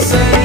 say.